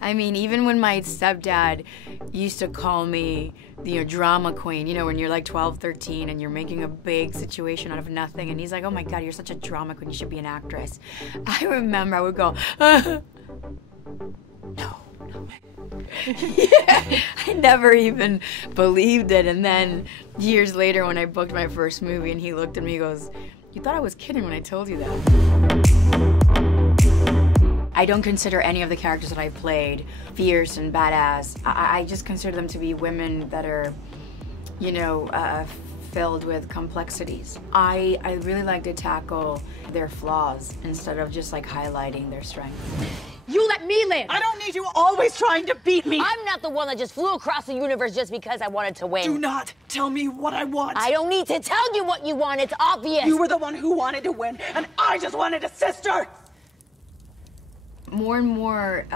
I mean, even when my stepdad used to call me, drama queen, when you're like 12, 13 and you're making a big situation out of nothing, and he's like, oh my God, you're such a drama queen, you should be an actress. I remember I would go, no. Yeah, I never even believed it. And then years later when I booked my first movie and he looked at me and goes, you thought I was kidding when I told you that. I don't consider any of the characters that I played fierce and badass. I just consider them to be women that are, filled with complexities. I really like to tackle their flaws instead of just like highlighting their strengths. You let me live! I don't need you always trying to beat me! I'm not the one that just flew across the universe just because I wanted to win. Do not tell me what I want! I don't need to tell you what you want, it's obvious! You were the one who wanted to win, and I just wanted a sister! More and more,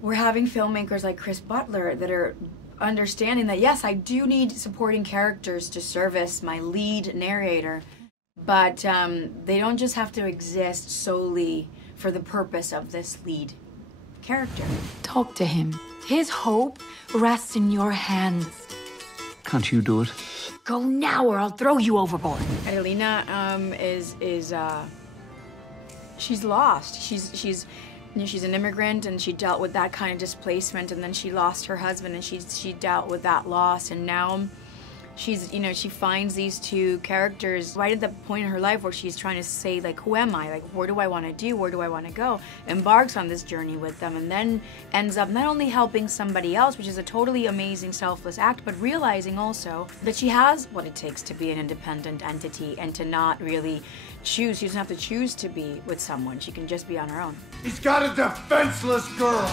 we're having filmmakers like Chris Butler that are understanding that, yes, I do need supporting characters to service my lead narrator, but they don't just have to exist solely for the purpose of this lead character. Talk to him. His hope rests in your hands. Can't you do it? Go now or I'll throw you overboard. Adelina she's lost. She's an immigrant and she dealt with that kind of displacement, and then she lost her husband and she dealt with that loss, and now she's, she finds these two characters right at the point in her life where she's trying to say, like, who am I? Like, what do I want to do? Where do I want to go? Embarks on this journey with them, and then ends up not only helping somebody else, which is a totally amazing, selfless act, but realizing also that she has what it takes to be an independent entity and to not really choose. She doesn't have to choose to be with someone. She can just be on her own. He's got a defenseless girl.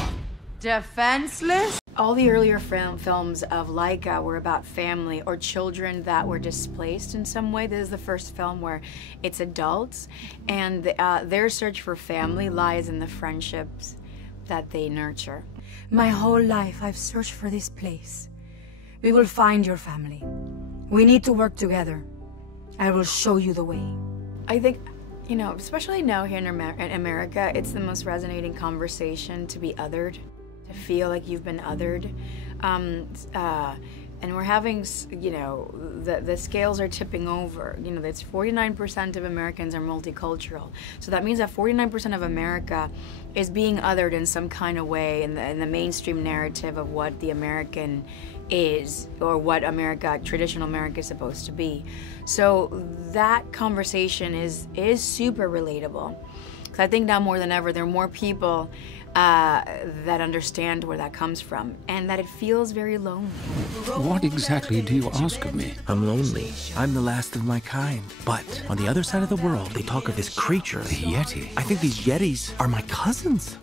Defenseless? All the earlier films of Laika were about family or children that were displaced in some way. This is the first film where it's adults, and their search for family lies in the friendships that they nurture. My whole life I've searched for this place. We will find your family. We need to work together. I will show you the way. I think, especially now here in America, it's the most resonating conversation to be othered. To feel like you've been othered, and we're having, the scales are tipping over. That's 49% of Americans are multicultural, so that means that 49% of America is being othered in some kind of way in the mainstream narrative of what the American is, or what traditional America is supposed to be. So that conversation is super relatable, because I think now more than ever there are more people that understand where that comes from, and that it feels very lonely. What exactly do you ask of me? I'm lonely. I'm the last of my kind. But on the other side of the world, they talk of this creature, the Yeti. I think these Yetis are my cousins.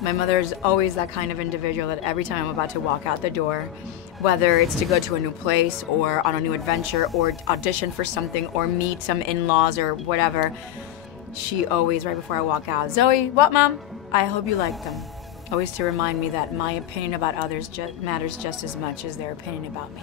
My mother is always that kind of individual that every time I'm about to walk out the door, whether it's to go to a new place or on a new adventure or audition for something or meet some in-laws or whatever, she always, right before I walk out, Zoe, what, Mom? I hope you like them. Always to remind me that my opinion about others matters just as much as their opinion about me.